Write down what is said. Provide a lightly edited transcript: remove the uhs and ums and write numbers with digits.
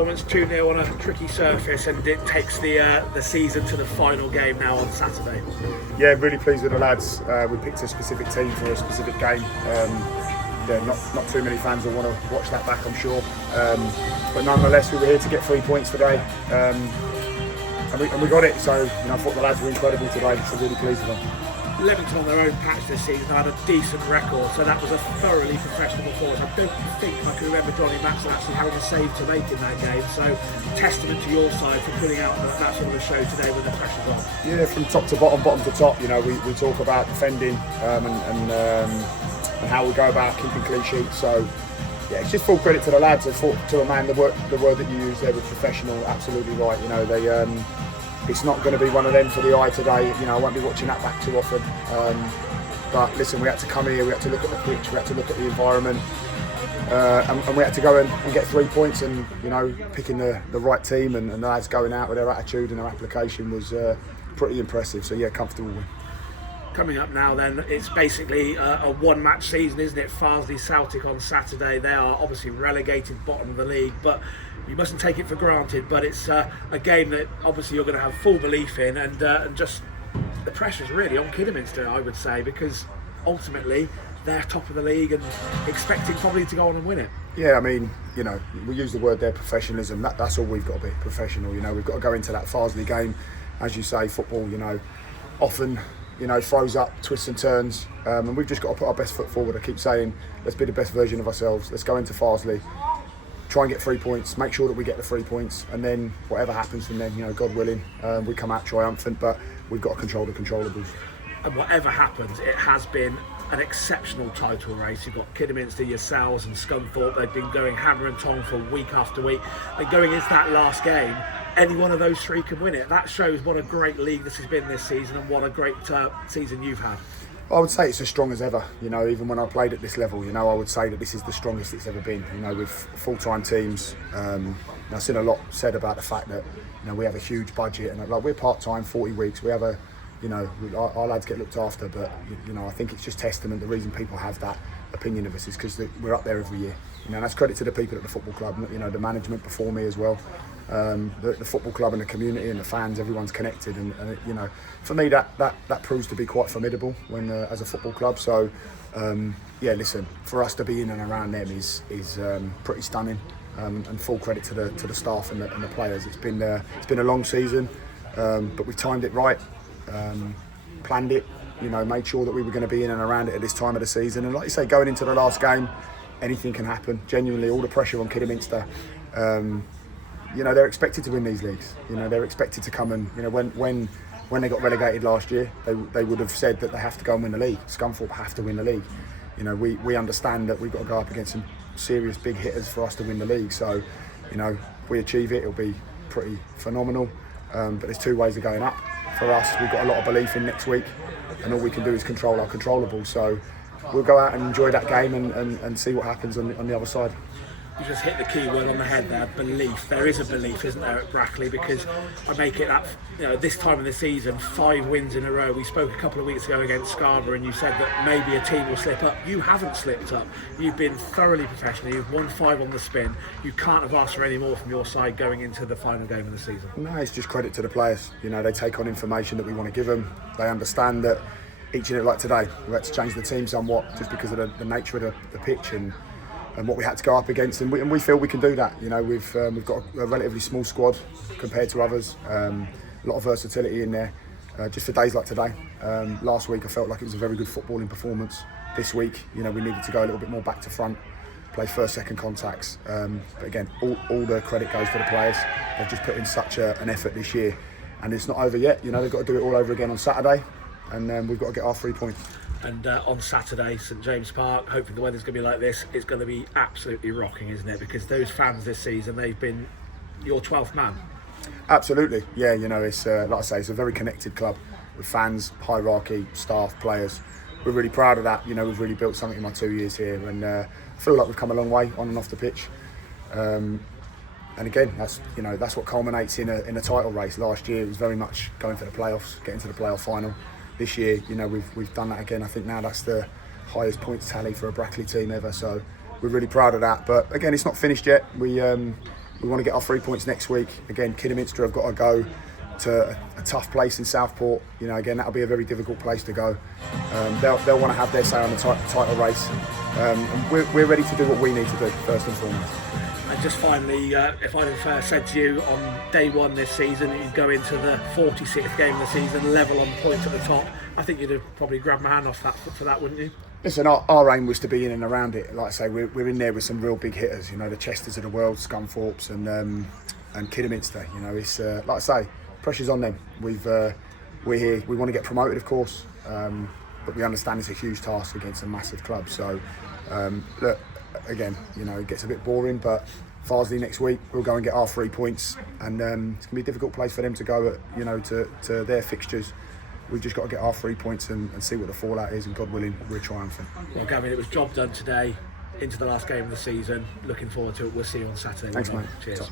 performance, 2-0 on a tricky surface, and it takes the season to the final game now on Saturday. Yeah, really pleased with the lads. We picked a specific team for a specific game. Not too many fans will want to watch that back, I'm sure. But nonetheless, we were here to get 3 points today, and we got it. So I thought the lads were incredible today. So really pleased with them. Leamington on their own patch this season had a decent record, so that was a thoroughly professional performance. I don't think I can remember Johnny Matson actually having a save to make in that game, so testament to your side for putting out that sort of a show today with the pressure on. Yeah, from top to bottom, bottom to top, we talk about defending and how we go about keeping clean sheets, so yeah, it's just full credit to the lads. I thought, to a man, the word that you used there was professional, absolutely right. It's not going to be one of them for the eye today. I won't be watching that back too often. But listen, we had to come here, we had to look at the pitch, we had to look at the environment, and we had to go and get 3 points. And picking the right team and the lads going out with their attitude and their application was pretty impressive. So yeah, comfortable win. Coming up now then, it's basically a one-match season, isn't it? Farsley Celtic on Saturday. They are obviously relegated bottom of the league, but you mustn't take it for granted. But it's a game that obviously you're going to have full belief in, and just the pressure's really on Kidderminster, I would say, because ultimately they're top of the league and expecting probably to go on and win it. Yeah, I mean, we use the word there, professionalism. That's all we've got to be, professional. We've got to go into that Farsley game, as you say, football, often throws up twists and turns, and we've just got to put our best foot forward. I keep saying, let's be the best version of ourselves. Let's go into Farsley, try and get 3 points, make sure that we get the 3 points, and then whatever happens from then, God willing, we come out triumphant. But we've got to control the controllables. And whatever happens, it has been an exceptional title race. You've got Kidderminster, yourselves, and Scunthorpe. They've been going hammer and tong for week after week. And going into that last game, any one of those three can win it. That shows what a great league this has been this season, and what a great season you've had. I would say it's as strong as ever. Even when I played at this level, I would say that this is the strongest it's ever been. With full-time teams. I've seen a lot said about the fact that we have a huge budget, and we're part-time, 40 weeks. We have our lads get looked after, but I think it's just testament. The reason people have that opinion of us is because we're up there every year. That's credit to the people at the football club. The management before me as well. The football club and the community and the fans, everyone's connected, and for me that proves to be quite formidable when as a football club. So yeah, listen, for us to be in and around them is pretty stunning, and full credit to the staff and the players. It's been a long season, but we've timed it right, planned it, made sure that we were going to be in and around it at this time of the season. And like you say, going into the last game, anything can happen. Genuinely, all the pressure on Kidderminster. They're expected to win these leagues. They're expected to come and, when they got relegated last year, they would have said that they have to go and win the league. Scunthorpe have to win the league. We understand that we've got to go up against some serious big hitters for us to win the league. So, if we achieve it, it'll be pretty phenomenal. But there's two ways of going up. For us, we've got a lot of belief in next week, and all we can do is control our controllables. So we'll go out and enjoy that game and see what happens on the other side. You just hit the key word on the head there, belief. There is a belief, isn't there, at Brackley, because I make it that, this time of the season, 5 wins in a row. We spoke a couple of weeks ago against Scarborough, and you said that maybe a team will slip up. You haven't slipped up. You've been thoroughly professional. You've won 5 on the spin. You can't have asked for any more from your side going into the final game of the season. No, it's just credit to the players. They take on information that we want to give them. They understand that each and every, like today, we had to change the team somewhat just because of the nature of the pitch and what we had to go up against, and we feel we can do that. We've got a relatively small squad compared to others. A lot of versatility in there, just for days like today. Last week I felt like it was a very good footballing performance. This week, we needed to go a little bit more back to front, play first, second contacts. But again, all the credit goes to the players. They've just put in such an effort this year, and it's not over yet. They've got to do it all over again on Saturday, and we've got to get our 3 points. And on Saturday, St James Park, hopefully the weather's going to be like this, it's going to be absolutely rocking, isn't it? Because those fans this season, they've been your 12th man. Absolutely, yeah. It's like I say, it's a very connected club with fans, hierarchy, staff, players. We're really proud of that. We've really built something in my 2 years here, and I feel like we've come a long way on and off the pitch. And again, that's what culminates in a title race. Last year it was very much going for the playoffs, getting to the playoff final. This year, we've done that again. I think now that's the highest points tally for a Brackley team ever. So we're really proud of that. But again, it's not finished yet. We we want to get our 3 points next week. Again, Kidderminster have got to go to a tough place in Southport. You know, again, that'll be a very difficult place to go. They'll want to have their say on the title race, and we're ready to do what we need to do first and foremost. And just finally, if I'd have said to you on day one this season that you'd go into the 46th game of the season level on points at the top, I think you'd have probably grabbed my hand off that for that, wouldn't you? Listen, our aim was to be in and around it. Like I say, we're in there with some real big hitters. You know, the Chesters of the world, Scunthorpes and Kidderminster. You know, it's like I say, pressure's on them. We're here. We want to get promoted, of course, but we understand it's a huge task against a massive club. So, look, again, you know, it gets a bit boring, but Farsley next week we'll go and get our 3 points, and it's going to be a difficult place for them to go. You know, to their fixtures. We've just got to get our 3 points and see what the fallout is, and God willing, we're triumphant. Well, Gavin, it was job done today into the last game of the season. Looking forward to it. We'll see you on Saturday. Thanks, mate. Cheers. Top.